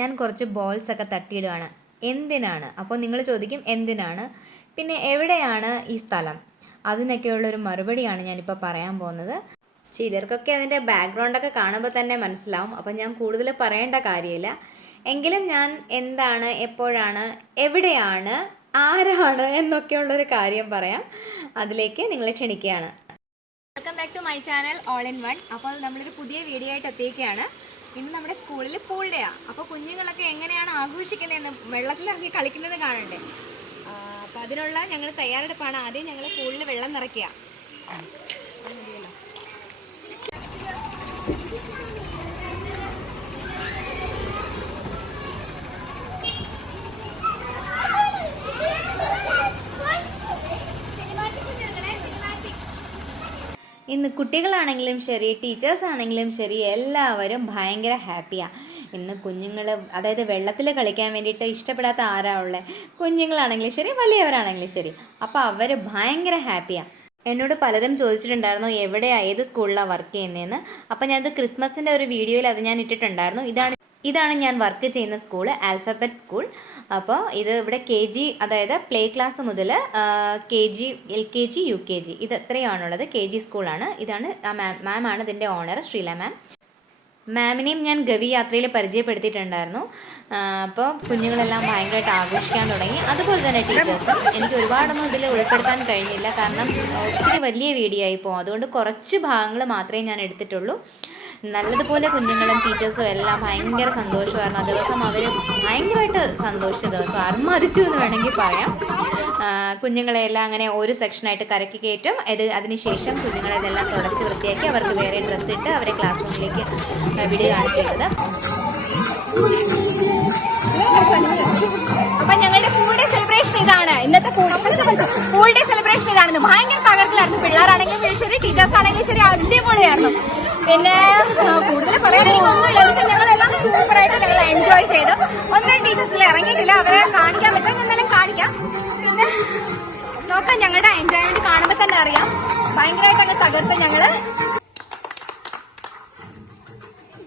ഞാൻ കുറച്ച് ബോൾസൊക്കെ തട്ടിയിടുകയാണ്. എന്തിനാണ്? അപ്പോൾ നിങ്ങൾ ചോദിക്കും എന്തിനാണ്, പിന്നെ എവിടെയാണ് ഈ സ്ഥലം? അതിനൊക്കെയുള്ളൊരു മറുപടിയാണ് ഞാനിപ്പോൾ പറയാൻ പോകുന്നത്. ചിലർക്കൊക്കെ അതിൻ്റെ ബാക്ക്ഗ്രൗണ്ടൊക്കെ കാണുമ്പോൾ തന്നെ മനസ്സിലാവും. അപ്പോൾ ഞാൻ കൂടുതൽ പറയേണ്ട കാര്യമില്ല. എങ്കിലും ഞാൻ എന്താണ്, എപ്പോഴാണ്, എവിടെയാണ്, ആരാണ് എന്നൊക്കെയുള്ളൊരു കാര്യം പറയാം. അതിലേക്ക് നിങ്ങളെ ക്ഷണിക്കുകയാണ്. Welcome back to my channel all in one. അപ്പോൾ നമ്മളൊരു പുതിയ വീഡിയോ ആയിട്ട് എത്തിയിരിക്കുകയാണ്. ഇന്ന് നമ്മുടെ സ്കൂളിൽ പൂൾ ഡേ ആണ്. അപ്പോൾ കുഞ്ഞുങ്ങളൊക്കെ എങ്ങനെയാണ് ആഘോഷിക്കുന്നതെന്ന്, വെള്ളത്തിലിറങ്ങി കളിക്കുന്നത് കാണണ്ടേ. അപ്പോൾ അതിനുള്ള ഞങ്ങൾ തയ്യാറെടുപ്പാണ്. ആദ്യം ഞങ്ങൾ പൂളിൽ വെള്ളം നിറയ്ക്കുക. ഇന്ന് കുട്ടികളാണെങ്കിലും ശരി, ടീച്ചേഴ്സ് ആണെങ്കിലും ശരി, എല്ലാവരും ഭയങ്കര ഹാപ്പിയാണ്. ഇന്ന് കുഞ്ഞുങ്ങൾ, അതായത് വെള്ളത്തിൽ കളിക്കാൻ വേണ്ടിയിട്ട് ഇഷ്ടപ്പെടാത്ത ആരാ ഉള്ളത്? കുഞ്ഞുങ്ങളാണെങ്കിലും ശരി, വലിയവരാണെങ്കിലും ശരി. അപ്പോൾ അവർ ഭയങ്കര ഹാപ്പിയാണ്. എന്നോട് പലരും ചോദിച്ചിട്ടുണ്ടായിരുന്നു എവിടെയാണ്, ഏത് സ്കൂളിലാണ് വർക്ക് ചെയ്യുന്നതെന്ന്. അപ്പോൾ ഞാനത് ക്രിസ്മസിൻ്റെ ഒരു വീഡിയോയിൽ അത് ഞാൻ ഇട്ടിട്ടുണ്ടായിരുന്നു. ഇതാണ് ഞാൻ വർക്ക് ചെയ്യുന്ന സ്കൂൾ, ആൽഫബറ്റ് സ്കൂൾ. അപ്പോൾ ഇത് ഇവിടെ KG, അതായത് പ്ലേ ക്ലാസ് മുതൽ KG, LKG, UKG ഇത് എത്രയാണുള്ളത്. KG സ്കൂളാണ്. ഇതാണ് മാമാണ് ഇതിൻ്റെ ഓണർ, ശ്രീല മാം. മാമിനെയും ഞാൻ ഗവി യാത്രയിൽ പരിചയപ്പെടുത്തിയിട്ടുണ്ടായിരുന്നു. അപ്പോൾ കുഞ്ഞുങ്ങളെല്ലാം ഭയങ്കരമായിട്ട് ആഘോഷിക്കാൻ തുടങ്ങി. അതുപോലെ തന്നെ ടീച്ചേഴ്സും. എനിക്ക് ഒരുപാടൊന്നും ഇതിൽ ഉൾപ്പെടുത്താൻ കഴിഞ്ഞില്ല, കാരണം ഒത്തിരി വലിയ വീഡിയോ ആയി പോകും. അതുകൊണ്ട് കുറച്ച് ഭാഗങ്ങൾ മാത്രമേ ഞാൻ എടുത്തിട്ടുള്ളൂ. നല്ലതുപോലെ കുഞ്ഞുങ്ങളും ടീച്ചേഴ്സും എല്ലാം ഭയങ്കര സന്തോഷമായിരുന്നു. ആ ദിവസം അവർ ഭയങ്കരമായിട്ട് സന്തോഷിച്ച ദിവസം, അർമ്മതിച്ചു എന്ന് വേണമെങ്കിൽ പറയാം. കുഞ്ഞുങ്ങളെല്ലാം അങ്ങനെ ഒരു സെക്ഷനായിട്ട് കരക്കി കയറ്റും. അതിനുശേഷം കുഞ്ഞുങ്ങളെ ഇതെല്ലാം തുടച്ച് വൃത്തിയാക്കി അവർക്ക് വേറെ ഡ്രസ്സ് ഇട്ട് അവരെ ക്ലാസ് റൂമിലേക്ക് വിടുകയാണ് ചെയ്തത്. അപ്പൊ ഞങ്ങളുടെ പൂൾ ഡേ സെലിബ്രേഷൻ ഇതാണ്. ഇന്നത്തെ പൂൾ ഡേ സെലിബ്രേഷൻ ഇതാണെന്ന്. ഭയങ്കര തകർക്കലായിരുന്നു. പിള്ളേരാണെങ്കിലും ശരി, ടീച്ചേഴ്സ് ആണെങ്കിലും ശരി, അടിപൊളിയായിരുന്നു. പിന്നെ കൂടുതൽ പറയാനൊന്നുമില്ല. പക്ഷെ ഞങ്ങളെല്ലാം സൂപ്പറായിട്ട് ഞങ്ങൾ എൻജോയ് ചെയ്തു. ഒന്നും ടീച്ചേഴ്സിൽ ഇറങ്ങിയിട്ടില്ല, അവരെ കാണിക്കാൻ പറ്റും, എന്നാലും കാണിക്കാം. പിന്നെ നോക്കാം, ഞങ്ങളുടെ എൻജോയ്മെന്റ് കാണുമ്പോൾ തന്നെ അറിയാം. ഭയങ്കരമായിട്ട് അങ്ങ് തകർത്ത് ഞങ്ങള്.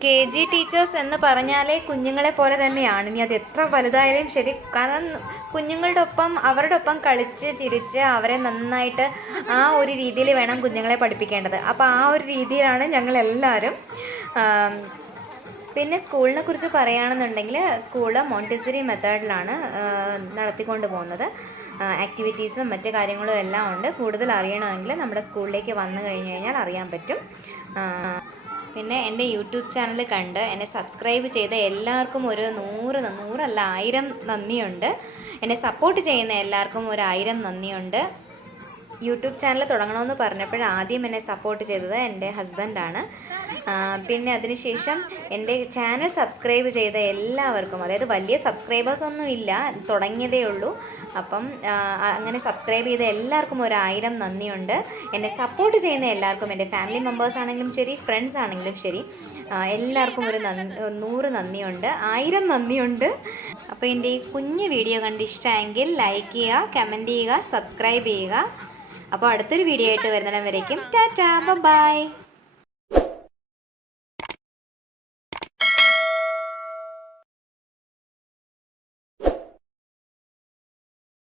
KG ടീച്ചേഴ്സ് എന്ന് പറഞ്ഞാലേ കുഞ്ഞുങ്ങളെ പോലെ തന്നെയാണ്. ഇനി അത് എത്ര വലുതായാലും ശരി, കാരണം കുഞ്ഞുങ്ങളുടെ ഒപ്പം, അവരുടെ ഒപ്പം കളിച്ച് ചിരിച്ച് അവരെ നന്നായിട്ട് ആ ഒരു രീതിയിൽ വേണം കുഞ്ഞുങ്ങളെ പഠിപ്പിക്കേണ്ടത്. അപ്പോൾ ആ ഒരു രീതിയിലാണ് ഞങ്ങളെല്ലാവരും. പിന്നെ സ്കൂളിനെ കുറിച്ച് പറയുകയാണെന്നുണ്ടെങ്കിൽ, സ്കൂള് മോണ്ടിസറി മെത്തേഡിലാണ് നടത്തിക്കൊണ്ട് പോകുന്നത്. ആക്ടിവിറ്റീസും മറ്റു കാര്യങ്ങളും എല്ലാം ഉണ്ട്. കൂടുതൽ അറിയണമെങ്കിൽ നമ്മുടെ സ്കൂളിലേക്ക് വന്നു കഴിഞ്ഞ് കഴിഞ്ഞാൽ അറിയാൻ പറ്റും. പിന്നെ എൻ്റെ യൂട്യൂബ് ചാനൽ കണ്ട് എന്നെ സബ്സ്ക്രൈബ് ചെയ്ത എല്ലാവർക്കും ഒരു 1000 നന്ദിയുണ്ട്. എന്നെ സപ്പോർട്ട് ചെയ്യുന്ന എല്ലാവർക്കും 1000 നന്ദിയുണ്ട്. യൂട്യൂബ് ചാനൽ തുടങ്ങണമെന്ന് പറഞ്ഞപ്പോൾ ആദ്യം എന്നെ സപ്പോർട്ട് ചെയ്തത് എൻ്റെ ഹസ്ബൻഡാണ്. പിന്നെ അതിനുശേഷം എൻ്റെ ചാനൽ സബ്സ്ക്രൈബ് ചെയ്ത എല്ലാവർക്കും, അതായത് വലിയ സബ്സ്ക്രൈബേഴ്സൊന്നും ഇല്ല, തുടങ്ങിയതേ ഉള്ളൂ. അപ്പം അങ്ങനെ സബ്സ്ക്രൈബ് ചെയ്ത എല്ലാവർക്കും 1000 നന്ദിയുണ്ട്. എന്നെ സപ്പോർട്ട് ചെയ്യുന്ന എല്ലാവർക്കും, എൻ്റെ ഫാമിലി മെമ്പേഴ്സ് ആണെങ്കിലും ശരി, ഫ്രണ്ട്സ് ആണെങ്കിലും ശരി, എല്ലാവർക്കും 100 നന്ദിയുണ്ട്, 1000 നന്ദിയുണ്ട്. അപ്പോൾ എൻ്റെ ഈ കുഞ്ഞു വീഡിയോ കണ്ട് ഇഷ്ടമെങ്കിൽ ലൈക്ക് ചെയ്യുക, കമൻറ്റ് ചെയ്യുക, സബ്സ്ക്രൈബ് ചെയ്യുക. അപ്പോൾ അടുത്തൊരു വീഡിയോ ആയിട്ട് വരുന്നിടം വരേക്കും ടാറ്റാ, ബൈ.